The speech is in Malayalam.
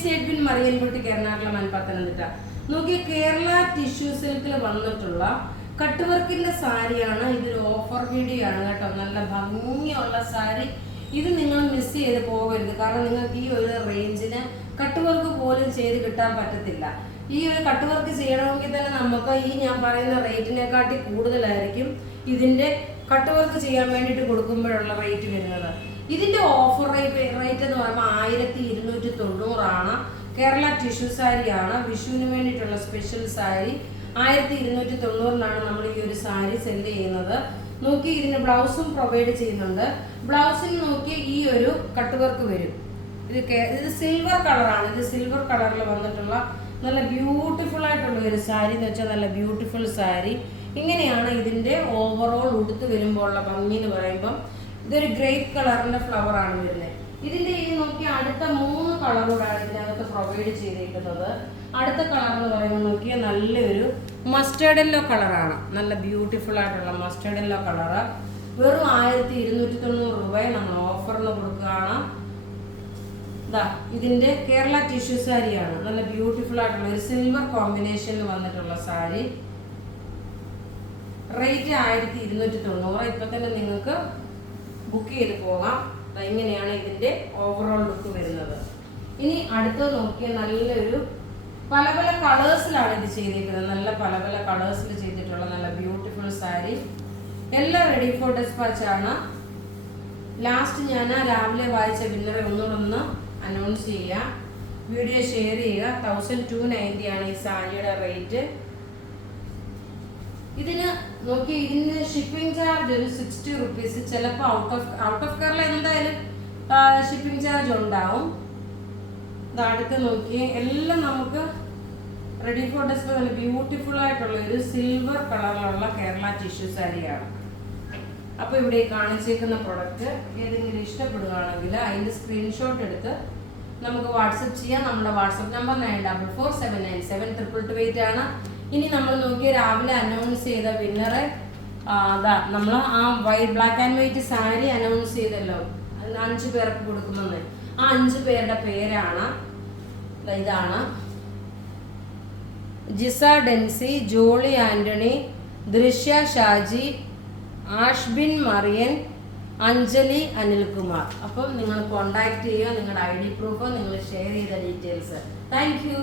C Edwin Mariyankutty Ernakulam and Pathanamthitta. നോക്കിയ കേരള ടിഷ്യൂ സിൽക്കിൽ വന്നിട്ടുള്ള കട്ട് വർക്കിന്റെ സാരിയാണ്. ഇതൊരു ഓഫർ വീഡിയോ ആണ് കേട്ടോ. നല്ല ഭംഗിയുള്ള സാരി. ഇത് നിങ്ങൾ മിസ് ചെയ്ത് പോകരുത്. കാരണം നിങ്ങൾക്ക് ഈ ഒരു റേഞ്ചിന് കട്ട് വർക്ക് പോലും ചെയ്ത് കിട്ടാൻ പറ്റത്തില്ല. ഈ ഒരു കട്ട് വർക്ക് ചെയ്യണമെങ്കിൽ തന്നെ നമുക്ക് ഈ ഞാൻ പറയുന്ന റേറ്റിനെക്കാട്ടി കൂടുതലായിരിക്കും ഇതിന്റെ കട്ട് വർക്ക് ചെയ്യാൻ വേണ്ടിയിട്ട് കൊടുക്കുമ്പോഴുള്ള റേറ്റ് വരുന്നത്. ഇതിന്റെ ഓഫർ റേറ്റ് എന്ന് പറയുമ്പോൾ 1290 കേരള ടിഷ്യൂ സാരിയാണ്. വിഷുവിന് വേണ്ടിയിട്ടുള്ള സ്പെഷ്യൽ സാരി 1290 നമ്മൾ ഈ ഒരു സാരി സെൻഡ് ചെയ്യുന്നത്. നോക്കി ഇതിന് ബ്ലൗസും പ്രൊവൈഡ് ചെയ്യുന്നുണ്ട്. ബ്ലൗസിന് നോക്കി ഈ ഒരു കട്ട് വർക്ക് വരും. ഇത് സിൽവർ കളറാണ്. ഇത് സിൽവർ കളറിൽ വന്നിട്ടുള്ള നല്ല ബ്യൂട്ടിഫുൾ ആയിട്ടുള്ള ഒരു സാരി എന്ന് വെച്ചാൽ നല്ല ബ്യൂട്ടിഫുൾ സാരി. ഇങ്ങനെയാണ് ഇതിന്റെ ഓവറോൾ ഉടുത്ത് വരുമ്പോൾ ഉള്ള ഭംഗി എന്ന് പറയുമ്പം ഇതൊരു ഗ്രേപ്പ് കളറിന്റെ ഫ്ലവർ ആണ് വരുന്നത്. ഇതിന്റെ ഈ നോക്കി അടുത്ത 3 കളറുകളാണ് ഇതിനകത്ത് പ്രൊവൈഡ് ചെയ്തിരിക്കുന്നത്. അടുത്ത കളർ എന്ന് പറയുമ്പോൾ നോക്കിയാൽ നല്ലൊരു മസ്റ്റേർഡ് യെല്ലോ കളറാണ്. നല്ല ബ്യൂട്ടിഫുൾ ആയിട്ടുള്ള മസ്റ്റേർഡ് യെല്ലോ കളറ്. വെറും 1290 രൂപയെ നമ്മൾ ഓഫറിന് കൊടുക്കുകയാണ്. ഇതിന്റെ കേരള ടിഷ്യൂ സാരിയാണ്. നല്ല ബ്യൂട്ടിഫുൾ ആയിട്ടുള്ള ഒരു സിൽവർ കോമ്പിനേഷനിൽ വന്നിട്ടുള്ള സാരി. റേറ്റ് 1290. ഇപ്പൊ തന്നെ നിങ്ങൾക്ക് ബുക്ക് ചെയ്ത് പോകാം. ഇങ്ങനെയാണ് ഇതിന്റെ ഓവറോൾ ലുക്ക് വരുന്നത്. ഇനി അടുത്തത് നോക്കിയാൽ നല്ലൊരു പല പല കളേഴ്സിലാണ് ഇത് ചെയ്തിരിക്കുന്നത്. നല്ല പല പല കളേഴ്സിൽ ചെയ്തിട്ടുള്ള നല്ല ബ്യൂട്ടിഫുൾ സാരി. എല്ലാം റെഡി ഫോർ ഡെസ്പാച്ച് ആണ്. ലാസ്റ്റ് ഞാൻ രാവിലെ വായിച്ച വിന്നറെ ഒന്നുകൂടെ അനൗൺസ് ചെയ്യുക. വീഡിയോ ഷെയർ ചെയ്യുക. 1290 ആണ് ഈ സാരിയുടെ റേറ്റ്. ഇതിന് നോക്കി ഇതിന് ഷിപ്പിംഗ് ചാർജ് ഒരു 60 റുപ്പീസ്. ചിലപ്പോൾ ഔട്ട് ഓഫ് കേരള എന്തായാലും ഷിപ്പിംഗ് ചാർജ് ഉണ്ടാവും. അടുത്ത് നോക്കി എല്ലാം നമുക്ക് റെഡി ഫോർ ഡെസ്പാച്ച് നല്ല ബ്യൂട്ടിഫുൾ ആയിട്ടുള്ള ഒരു സിൽവർ കളറിലുള്ള കേരള ടിഷ്യൂ സാരിയാണ്. അപ്പോൾ ഇവിടെ കാണിച്ചേക്കുന്ന പ്രൊഡക്റ്റ് ഏതെങ്കിലും ഇഷ്ടപ്പെടുകയാണെങ്കിൽ അതിൻ്റെ സ്ക്രീൻഷോട്ട് എടുത്ത് നമുക്ക് വാട്സപ്പ് ചെയ്യാം. നമ്മുടെ വാട്സപ്പ് നമ്പർ 9447972228 ആണ്. ഇനി നമ്മൾ നോക്കിയ രാവിലെ അനൗൺസ് ചെയ്ത വിന്നറെ നമ്മൾ ആ black and white sari announce ചെയ്തല്ലോ, 5 പേർക്ക് കൊടുക്കുമെന്ന്. ആ 5 പേരുടെ പേരാണ് ഇതാണ്: ജിസ ഡെൻസി, ജോളി ആന്റണി, ദൃശ്യ ഷാജി, ആഷ്ബിൻ മറിയൻ, അഞ്ജലി അനിൽകുമാർ. അപ്പം നിങ്ങൾ കോണ്ടാക്ട് ചെയ്യുക. നിങ്ങളുടെ ID പ്രൂഫ്, നിങ്ങൾ ഷെയർ ചെയ്ത ഡീറ്റെയിൽസ്. Thank you.